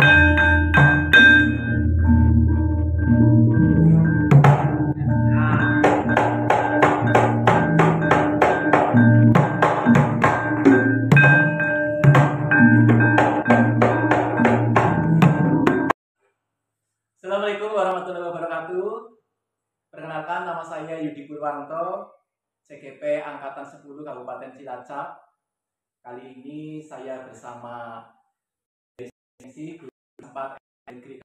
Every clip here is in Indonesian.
Assalamualaikum warahmatullahi wabarakatuh. Perkenalkan, nama saya Yudi Purwanto, CGP Angkatan 10 Kabupaten Cilacap. Kali ini saya bersama Desi Guru 4 Negeri.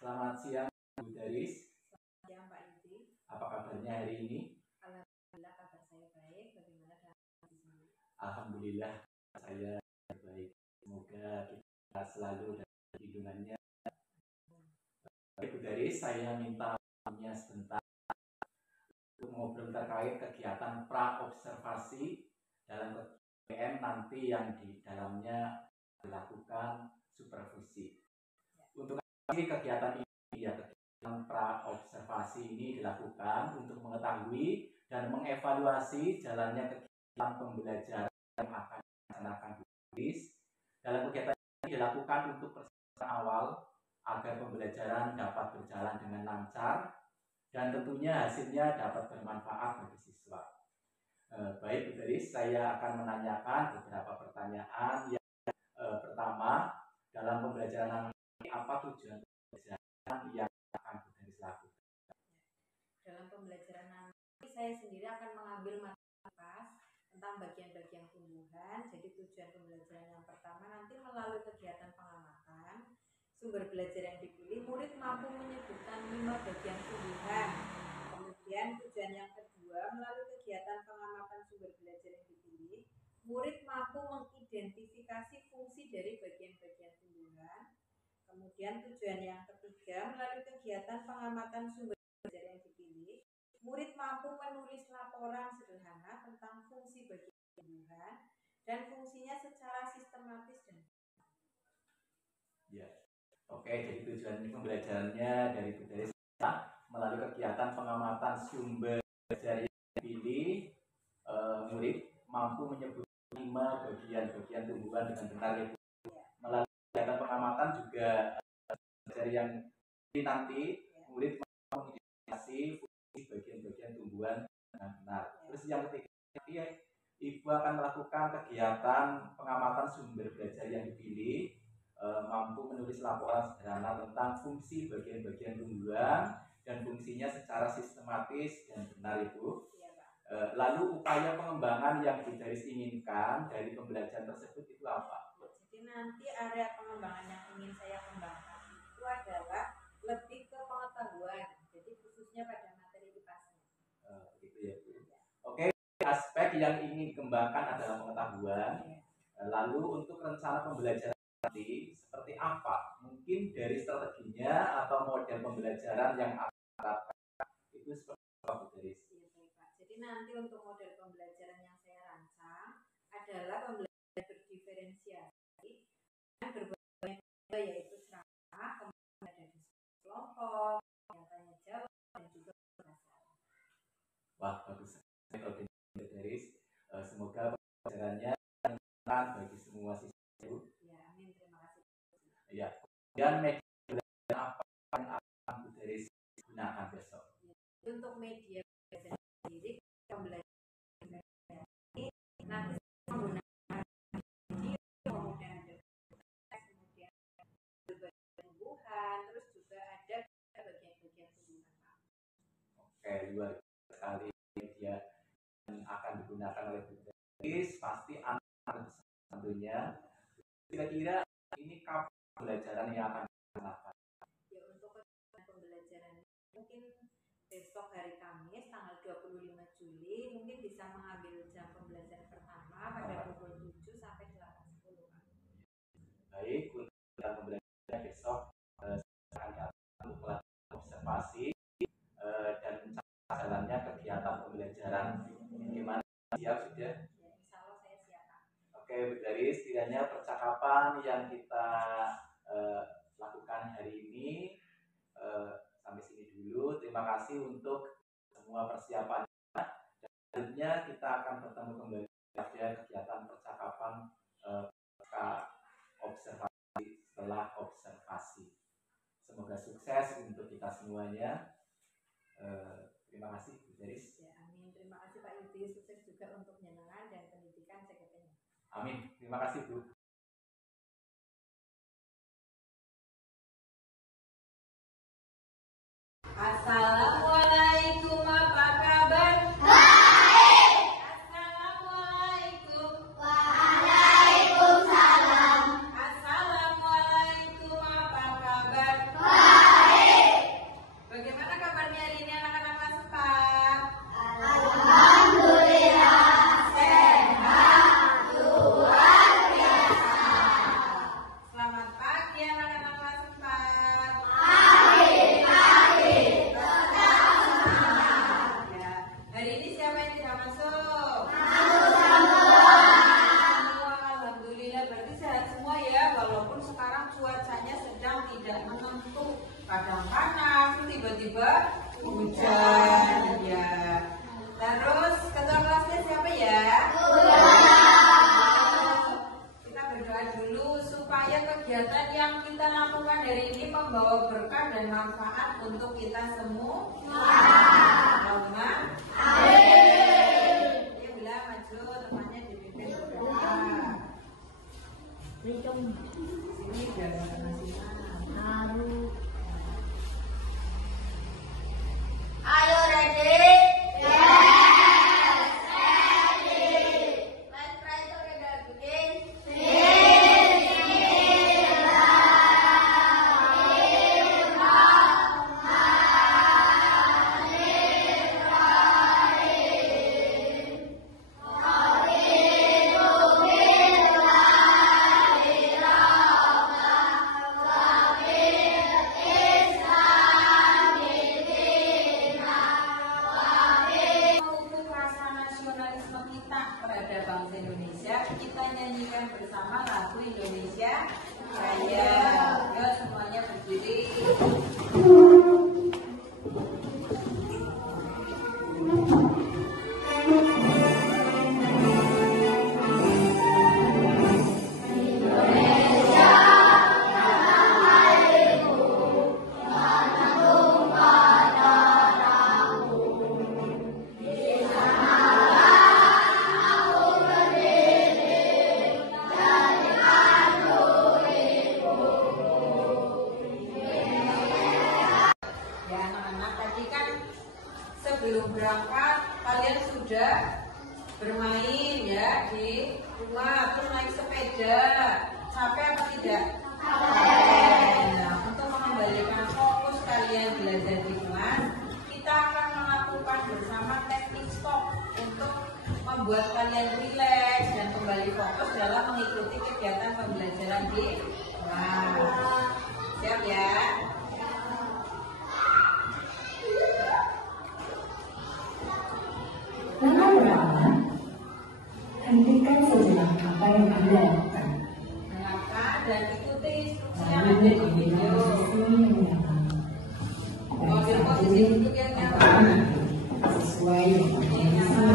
Selamat siang Bu Daris. Selamat siang Pak Yudi. Apa kabarnya hari ini? Alhamdulillah kabar saya baik. Bagaimana dengan di sini? Alhamdulillah saya baik. Semoga kita selalu dalam lindungannya. Bu Daris, saya minta waktunya sebentar untuk ngobrol terkait kegiatan pra-observasi dalam PTN nanti yang di dalamnya dilakukan supervisi. Untuk kegiatan ini, kegiatan pra-observasi ini dilakukan untuk mengetahui dan mengevaluasi jalannya kegiatan pembelajaran yang akan dilaksanakan Bu Daris. Dalam kegiatan ini dilakukan untuk persiapan awal agar pembelajaran dapat berjalan dengan lancar dan tentunya hasilnya dapat bermanfaat bagi siswa. Baik Bu Daris, saya akan menanyakan beberapa pertanyaan. Yang pertama, dalam pembelajaran nanti apa tujuan pembelajaran yang akan Bu Daris lakukan? Dalam pembelajaran nanti saya sendiri akan mengambil materi tentang bagian-bagian tumbuhan. Jadi tujuan pembelajaran yang pertama nanti melalui kegiatan pengamatan sumber belajar yang dipilih, murid mampu menyebutkan 5 bagian tumbuhan. Kemudian tujuan yang kedua, melalui kegiatan pengamatan sumber belajar yang dipilih, murid mampu mengidentifikasi fungsi dari bagian-bagian tumbuhan. Kemudian tujuan yang ketiga, melalui kegiatan pengamatan sumber belajar yang dipilih, murid mampu menulis laporan sederhana tentang fungsi bagian tumbuhan dan fungsinya secara sistematis dan ya. Oke, jadi tujuan pembelajarannya dari Bu Daris melalui kegiatan pengamatan sumber belajar yang dipilih, murid mampu menyebut 5 bagian-bagian tumbuhan dengan benar. Melalui kegiatan pengamatan juga belajar yang nanti murid mampu mengidentifikasi fungsi bagian-bagian tumbuhan dengan benar. Terus yang ketiga, Ibu akan melakukan kegiatan pengamatan sumber belajar yang dipilih, mampu menulis laporan sederhana tentang fungsi bagian-bagian tumbuhan dan fungsinya secara sistematis dan benar, Ibu. Lalu upaya pengembangan yang Bu Daris inginkan dari pembelajaran tersebut itu apa? Jadi nanti area pengembangan yang ingin saya kembangkan itu adalah lebih ke pengetahuan. Jadi khususnya pada materi IPA-nya. Begitu ya, Bu. Oke, aspek yang ingin dikembangkan adalah pengetahuan. Lalu untuk rencana pembelajaran nanti seperti apa? Mungkin dari strateginya atau model pembelajaran yang akan diterapkan itu seperti apa, Bu Daris? Iya, baik Pak. Jadi nanti untuk model pembelajaran yang saya rancang adalah pembelajaran berdiferensiasi dan berbagai metode, yaitu ceramah, kemudian ada diskusi kelompok, tanya jawab, dan juga bahasa. Wah, bagus sekali Bu Daris. Semoga pembelajarannya menyenangkan bagi semua siswa. Ya, amin. Terima kasih. Ya. Dan media belajar apa yang akan Bu Daris gunakan besok? Untuk media belajar sendiri, pembelajaran ini nanti menggunakan video, kemudian ada teks, kemudian berbagai tumbuhan, terus juga ada bagian-bagian tumbuhan. Oke, luar biasa sekali media yang akan digunakan oleh Bu Daris. Pasti anak tentunya. Kira-kira ini kapan pembelajaran yang akan dilakukan? Ya, untuk pembelajaran mungkin besok hari Kamis tanggal 25 Juli mungkin bisa mengambil jam pembelajaran pertama pada pukul 7 sampai 8.10. Baik, untuk pembelajaran besok akan melakukan observasi dan mencatat jalannya kegiatan pembelajaran. Gimana, siap sudah? Ya, insya Allah saya siap. Oke, Bu Daris, setidaknya percakapan yang kita lakukan hari ini sampai sini dulu. Terima kasih untuk semua persiapannya. Dan selanjutnya kita akan bertemu kembali pada kegiatan percakapan semoga sukses untuk kita semuanya. Terima kasih Bu Deris. Ya, amin. Terima kasih Pak Yudi, sukses juga untuk jenengan dan pendidikan CGP-nya. Amin. Terima kasih Bu. Assalamualaikum, apa kabar? Baik. Assalamualaikum. Waalaikumsalam. Assalamualaikum, apa kabar? Baik. Bagaimana kabarnya hari ini anak-anak kelas 4? Alhamdulillah sehat, luar biasa. Selamat pagi anak-anak kelas 4. Hari ini siapa yang tidak masuk? Alhamdulillah, berarti sehat semua ya. Walaupun sekarang cuacanya sedang tidak menentu, kadang panas, tiba-tiba hujan ya. Terus ketua kelasnya siapa ya? Kita berdoa dulu supaya kegiatan yang kita lakukan hari ini membawa berkah dan manfaat untuk kita semua. Allahumma amin. Ya bila maju temannya dipimpin berdoa. Sini biar nggak nasi haru. Ayo ready? Yes. Ready. Let's try together. Begin. Kita nyanyikan bersama lagu Indonesia Raya. Yuk semuanya berdiri. Sebelum berangkat kalian sudah bermain ya di rumah, terus naik sepeda, capek apa tidak? Nah, untuk mengembalikan fokus kalian belajar di kelas, kita akan melakukan bersama teknik stop untuk membuat kalian rileks dan kembali fokus dalam mengikuti kegiatan pembelajaran di kelas. Siap ya? Langkah pertama, hentikan sejenak apa yang Anda lakukan. Dengarkan dan ikuti instruksi yang ada di video. Ambil posisi duduk yang nyaman. Sesuai dengan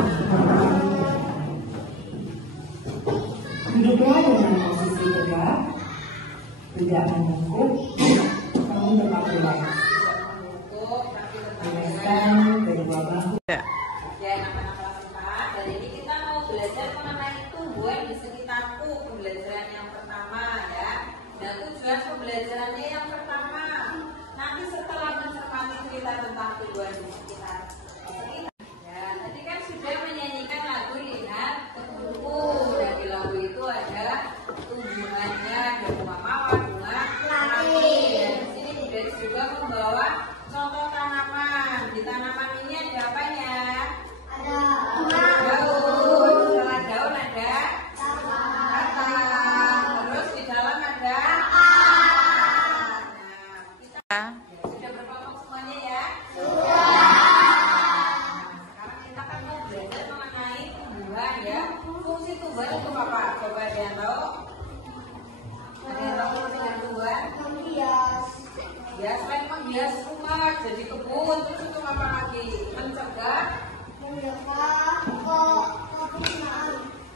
duduklah dengan posisi tegak, tidak membungkuk, namun tetap rileks. Bereskan kedua bahu. Ya, anak-anak kelas 4, hari ini kita mau belajar mengenai tumbuhan di sekitarku. Pembelajaran yang pertama ya. Dan tujuan pembelajarannya yang pertama, nanti setelah mencermati cerita tentang tumbuhan di sekitar. Ya, tadi kan sudah menyanyikan lagu Lihat Kebunku. Dan di lagu itu ada tumbuhannya, ada bunga mawar, bunga pelangi. Dan di sini Bu Deris juga membawa contoh tanaman. Di tanaman ini ada apanya? Daun, setelah daun ada batang, terus di dalam ada akar. Nah, kita sudah berkelompok semuanya ya? Sudah. Nah, sekarang kita akan mau belajar mengenai tumbuhan ya. Fungsi tumbuhan itu apa? Coba ada yang tahu? Ada yang tahu fungsi tumbuhan? Menghias. Ya, selain menghias rumah, jadi kebun, terus untuk apa lagi? Mencegah kepunahan.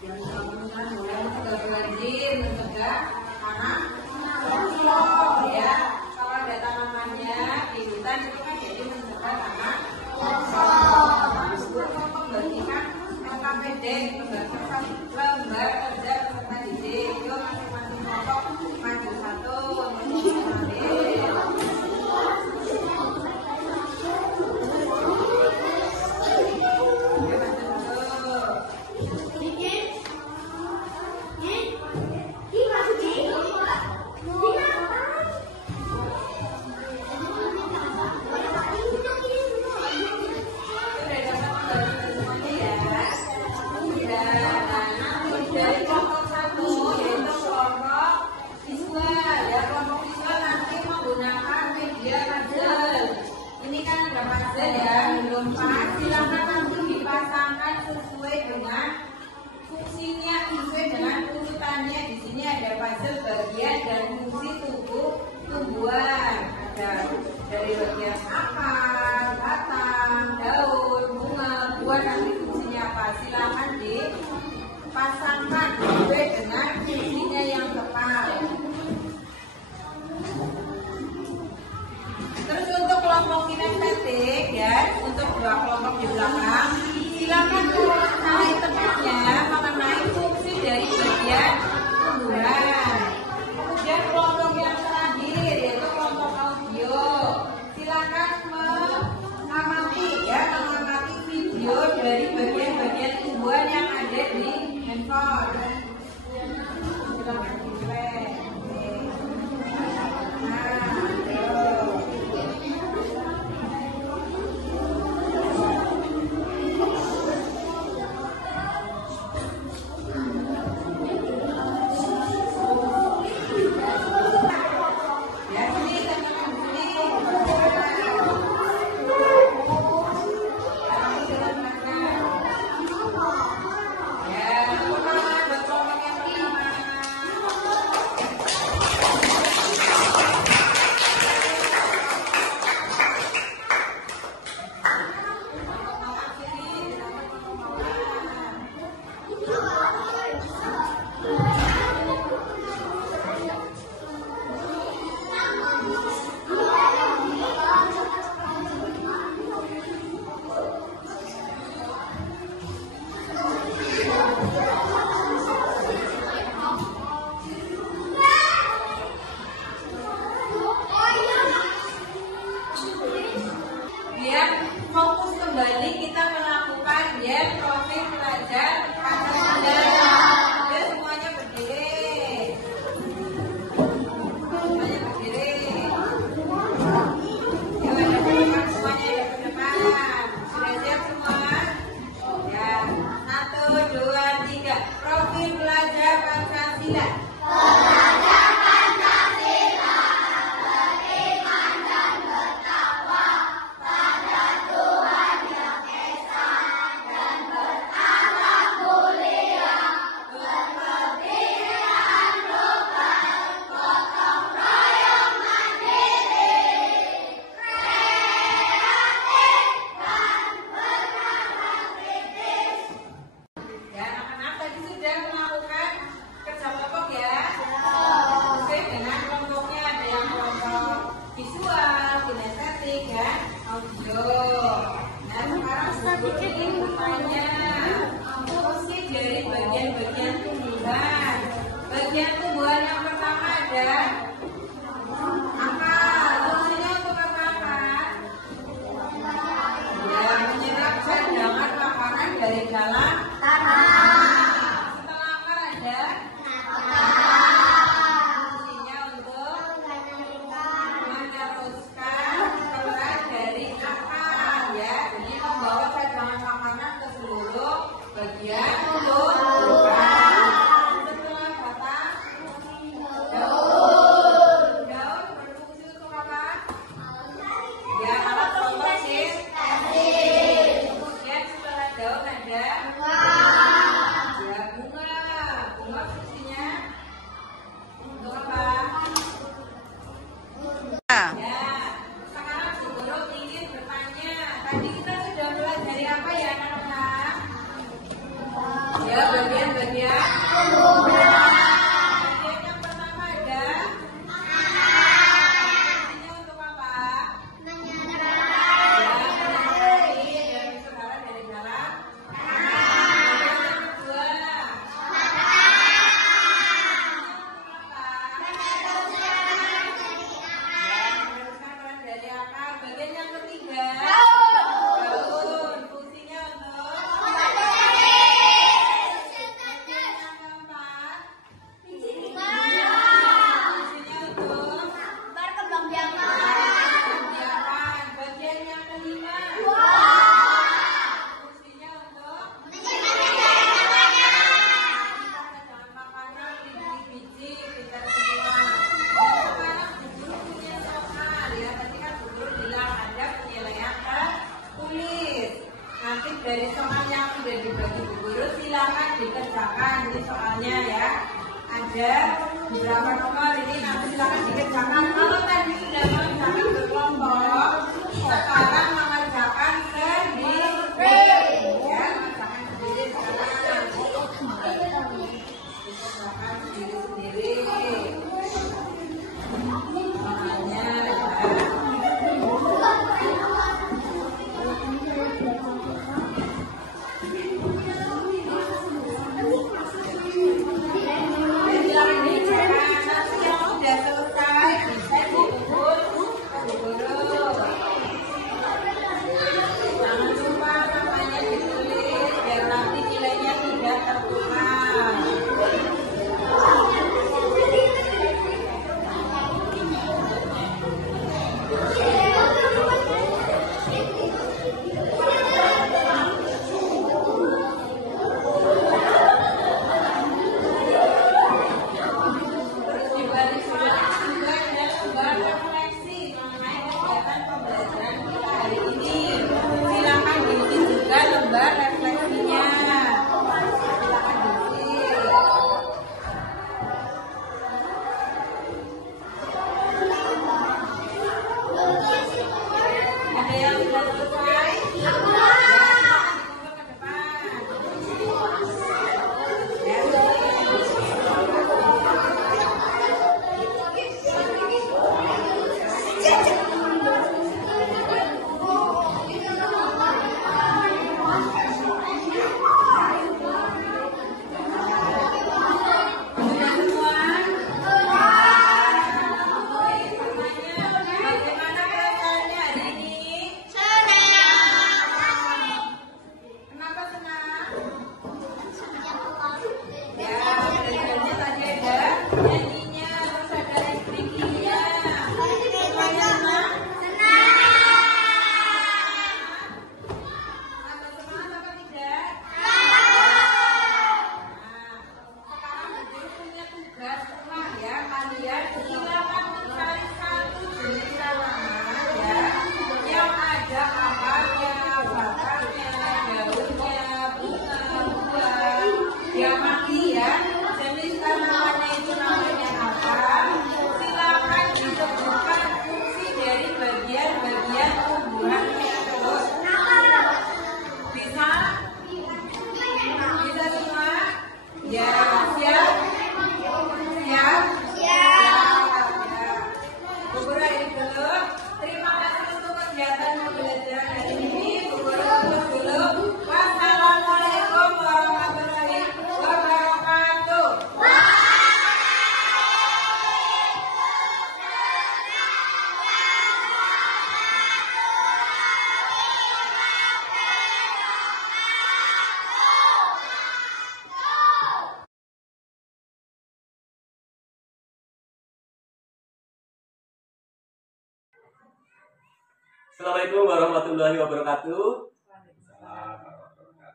Yang kepunahan boleh mencegah banjir, mencegah tanah longsor ya. Kalau ada tanamannya dari bagian akar, batang, daun, bunga, buah, nanti fungsinya apa? Silakan dipasangkan sesuai dengan fungsinya yang tepat. Terus untuk kelompok kinestetik ya, untuk dua kelompok di belakang, silakan mengenai tepatnya mengenai fungsi dari bagian tumbuhan. Kemudian kelompok yang terakhir yaitu kelompok audio, silakan mengamati video dari bagian-bagian tumbuhan yang ada di handphone. Silakan di-play. Fokus kembali kita melakukan ya profil pelajar Pancasila. Ya semuanya berdiri. Semuanya berdiri. Ya ada depan semuanya ya ke depan. Sudah siap semua? Ya 1, 2, 3. Profil pelajar Pancasila. Bagian tumbuhan. Bagian tumbuhan yang pertama ada akar. Fungsinya untuk apa? Ya, menyerap cadangan makanan dari dalam tanah. Setelah akar ada fungsinya untuk meneruskan peran dari akar ya. Jadi membawa cadangan makanan ke seluruh bagian tubuh. Setelah batang daun. kemudian silakan mencari satu jenis tanaman ya yang ada akarnya, batangnya, daunnya, bunga, buah, yang mati ya. Jenis tanamannya itu namanya apa? Silakan disebutkan fungsi dari bagian-bagian tumbuhannya. Terus bisa? Bisa semua? Ya, siap? Siap? Siap. Bu Guru ini dulu. Terima kasih untuk kegiatan pembelajaran hari ini. Bu Guru tutup dulu. Wassalamualaikum warahmatullahi wabarakatuh. Assalamualaikum warahmatullahi wabarakatuh.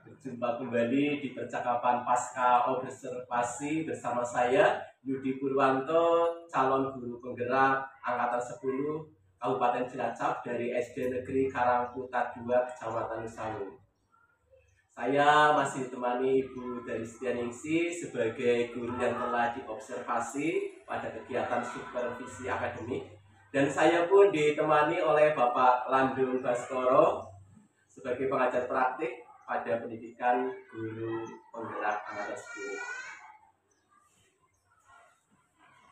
Berjumpa kembali di percakapan pasca observasi bersama saya Yudi Purwanto, calon guru penggerak angkatan 10 Kabupaten Cilacap dari SD Negeri Karangkuta 2 Kecamatan Nusangu. Saya masih ditemani Ibu dari Setianingsi sebagai guru yang telah diobservasi pada kegiatan supervisi akademik. Dan saya pun ditemani oleh Bapak Landung Baskoro sebagai pengajar praktik pada pendidikan guru penggerak angkatan 10.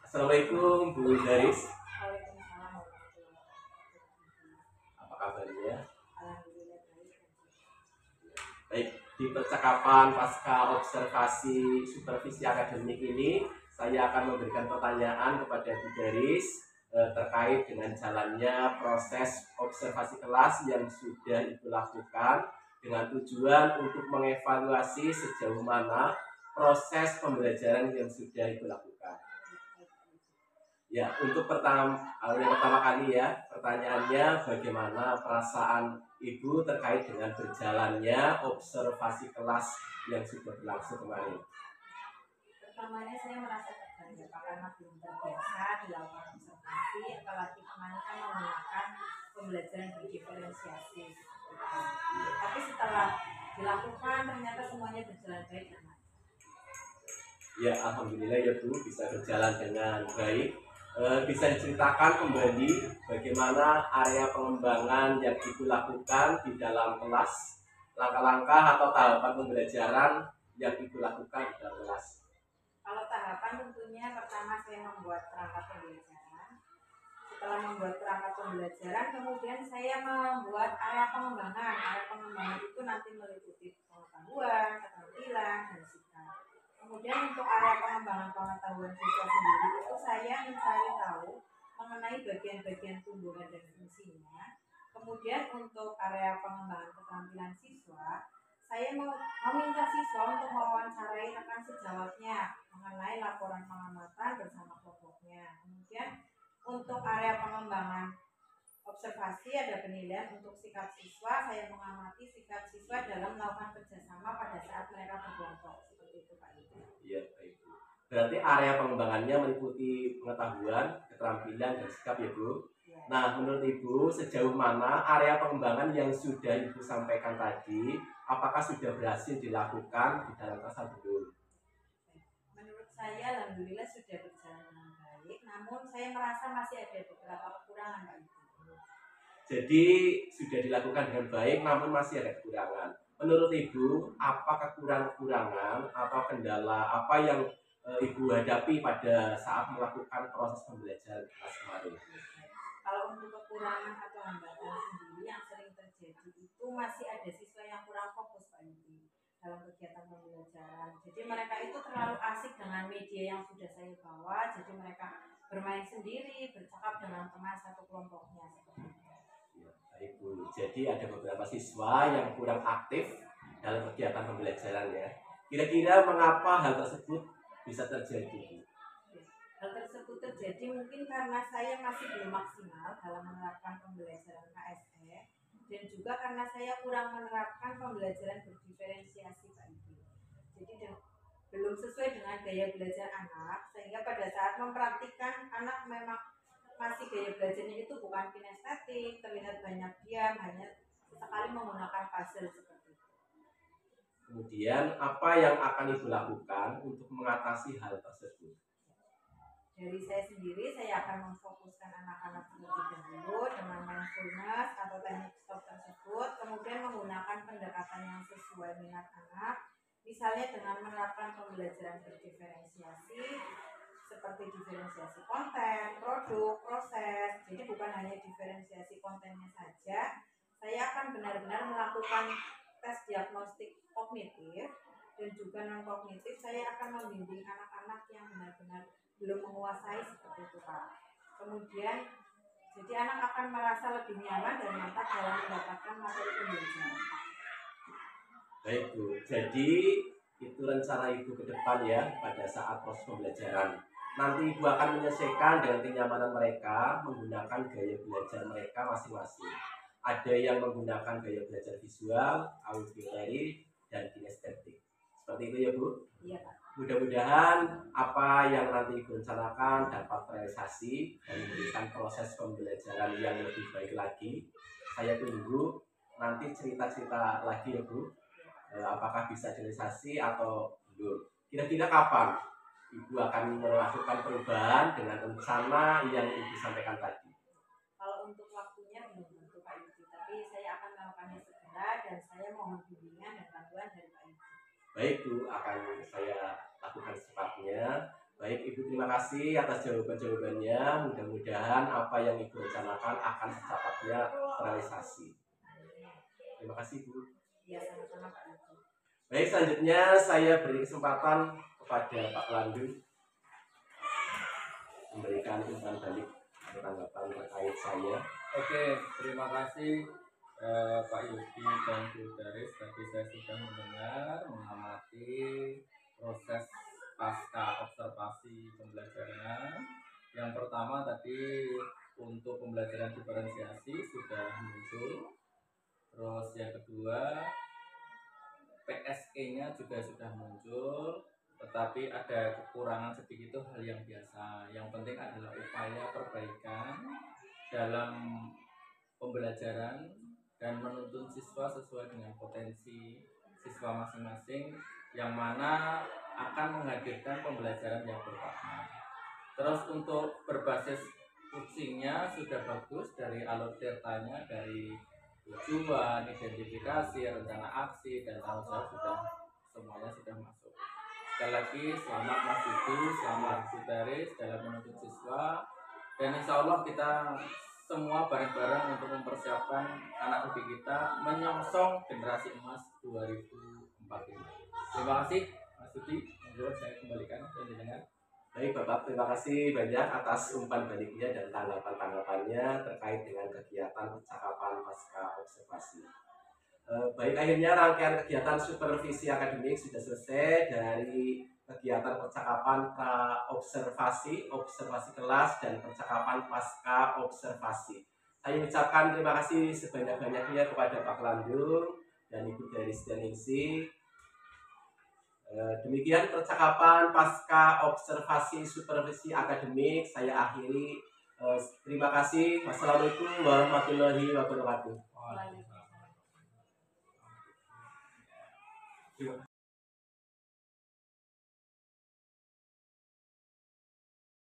Assalamualaikum Bu Daris. Waalaikumsalam warahmatullahi wabarakatuh. Apa kabarnya? Alhamdulillah baik. Baik, di percakapan pasca observasi supervisi akademik ini saya akan memberikan pertanyaan kepada Bu Daris terkait dengan jalannya proses observasi kelas yang sudah Ibu lakukan dengan tujuan untuk mengevaluasi sejauh mana proses pembelajaran yang sudah Ibu lakukan. Ya, untuk yang pertama kali ya, pertanyaannya bagaimana perasaan Ibu terkait dengan berjalannya observasi kelas yang sudah berlangsung kemarin? Pertamanya saya merasa terganggu karena belum terbiasa dilakukan observasi, apalagi kemarin kan menggunakan pembelajaran berdiferensiasi. Tapi setelah dilakukan ternyata semuanya berjalan baik dan lancar. Ya, alhamdulillah ya Bu, bisa berjalan dengan baik. Bisa diceritakan kembali bagaimana area pengembangan yang Ibu lakukan di dalam kelas, langkah-langkah atau tahapan pembelajaran yang Ibu lakukan di dalam kelas? Kalau tahapan tentunya pertama saya membuat perangkat pembelajaran. Setelah membuat perangkat pembelajaran, kemudian saya membuat area pengembangan. Area pengembangan itu nanti meliputi pengetahuan, keterampilan, dan sikap. Kemudian untuk area pengembangan pengetahuan siswa sendiri itu saya mencari tahu mengenai bagian-bagian tumbuhan dan fungsinya. Kemudian untuk area pengembangan keterampilan siswa, saya meminta siswa untuk mewawancarai rekan sejawatnya mengenai laporan pengamatan bersama kelompoknya. Kemudian untuk area pengembangan observasi ada penilaian untuk sikap siswa. Saya mengamati sikap siswa dalam melakukan kerjasama pada saat mereka berkelompok. Seperti itu Pak Ibu. Iya, baik Bu. Berarti area pengembangannya meliputi pengetahuan, keterampilan, dan sikap ya Bu. Ya. Nah, menurut Ibu sejauh mana area pengembangan yang sudah Ibu sampaikan tadi, apakah sudah berhasil dilakukan di dalam kelas atau belum? Menurut saya alhamdulillah sudah berjalan dengan baik, namun saya merasa masih ada beberapa kekurangan Pak Ibu. Jadi sudah dilakukan dengan baik namun masih ada kekurangan. Menurut Ibu, apa kekurangan atau kendala apa yang Ibu hadapi pada saat melakukan proses pembelajaran kelas kemarin? Kalau untuk kekurangan atau hambatan sendiri yang sering terjadi itu masih ada siswa yang kurang fokus Pak Ibu dalam kegiatan pembelajaran. Jadi mereka itu terlalu asik dengan media yang sudah saya bawa, jadi mereka bermain sendiri, bercakap dengan teman satu kelompoknya seperti itu. Ya, baik Bu. Jadi ada beberapa siswa yang kurang aktif dalam kegiatan pembelajaran ya. Kira-kira mengapa hal tersebut bisa terjadi? Hal tersebut terjadi mungkin karena saya masih belum maksimal dalam menerapkan pembelajaran KSE dan juga karena saya kurang menerapkan pembelajaran berdiferensiasi Pak Ibu. Jadi belum sesuai dengan gaya belajar anak sehingga pada saat mempraktikkan anak memang masih gaya belajarnya itu bukan kinestetik, terlihat banyak diam, hanya sekali menggunakan puzzle seperti itu. Kemudian apa yang akan Ibu lakukan untuk mengatasi hal tersebut? Dari saya sendiri, saya akan memfokuskan anak-anak terlebih dahulu dengan mindfulness atau teknik stop tersebut, kemudian menggunakan pendekatan yang sesuai minat anak, misalnya dengan menerapkan pembelajaran berdiferensiasi, seperti diferensiasi konten, produk, proses. Jadi bukan hanya diferensiasi kontennya saja, saya akan benar-benar melakukan tes diagnostik kognitif dan juga non-kognitif. Saya akan membimbing anak-anak yang benar-benar belum menguasai seperti itu, Pak. Kemudian jadi anak akan merasa lebih nyaman dan mantap dalam mendapatkan materi pembelajaran. Baik Bu, jadi itu rencana Ibu ke depan ya pada saat proses pembelajaran. Nanti Ibu akan menyesuaikan dengan kenyamanan mereka menggunakan gaya belajar mereka masing-masing. Ada yang menggunakan gaya belajar visual, auditory, dan kinestetik. Seperti itu ya Bu? Iya, Pak. Mudah-mudahan apa yang nanti Ibu rencanakan dapat terrealisasi dan memberikan proses pembelajaran yang lebih baik lagi. Saya tunggu nanti cerita-cerita lagi ya Bu. Apakah bisa realisasi atau belum. Kira-kira kapan Ibu akan melakukan perubahan dengan rencana yang Ibu sampaikan tadi? Kalau untuk waktunya belum tentu Pak Yudi, tapi saya akan melakukannya segera dan saya mohon bimbingan dan bantuan dari Pak Yudi. Baik Bu, akan saya lakukan secepatnya. Baik Ibu, terima kasih atas jawaban-jawabannya. Mudah-mudahan apa yang Ibu rencanakan akan secepatnya terrealisasi. Terima kasih Bu. Ya, sama-sama Pak Yudi. Baik, selanjutnya saya beri kesempatan kepada Pak Landu memberikan umpan balik tanggapan terkait saya. Oke, terima kasih Pak Yudi dan Bu Daris. Tadi saya sudah mendengar, mengamati proses pasca observasi pembelajaran. Yang pertama tadi untuk pembelajaran diferensiasi sudah muncul. Terus yang kedua PSE-nya juga sudah muncul, tetapi ada kekurangan sedikit, itu hal yang biasa. Yang penting adalah upaya perbaikan dalam pembelajaran dan menuntun siswa sesuai dengan potensi siswa masing-masing, yang mana akan menghadirkan pembelajaran yang bermakna. Terus untuk berbasis coachingnya sudah bagus, dari alur ceritanya, dari tujuan, identifikasi, rencana aksi, dan tanggung jawab semuanya sudah masuk. Sekali lagi selamat Mas Yudi, selamat Bu Daris dalam menuntun siswa, dan insya Allah kita semua bareng-bareng untuk mempersiapkan anak didik kita menyongsong generasi emas 2045. Terima kasih Mas Yudi, saya kembalikan dan didengar. Baik Bapak, terima kasih banyak atas umpan baliknya dan tanggapan-tanggapannya terkait dengan kegiatan percakapan pasca observasi. Baik, akhirnya rangkaian kegiatan supervisi akademik sudah selesai dari kegiatan percakapan observasi kelas, dan percakapan pasca observasi. Saya ucapkan terima kasih sebanyak-banyaknya kepada Pak Landung dan Ibu Daris Deningsi. Demikian percakapan pasca observasi supervisi akademik saya akhiri. Terima kasih. Wassalamualaikum warahmatullahi wabarakatuh.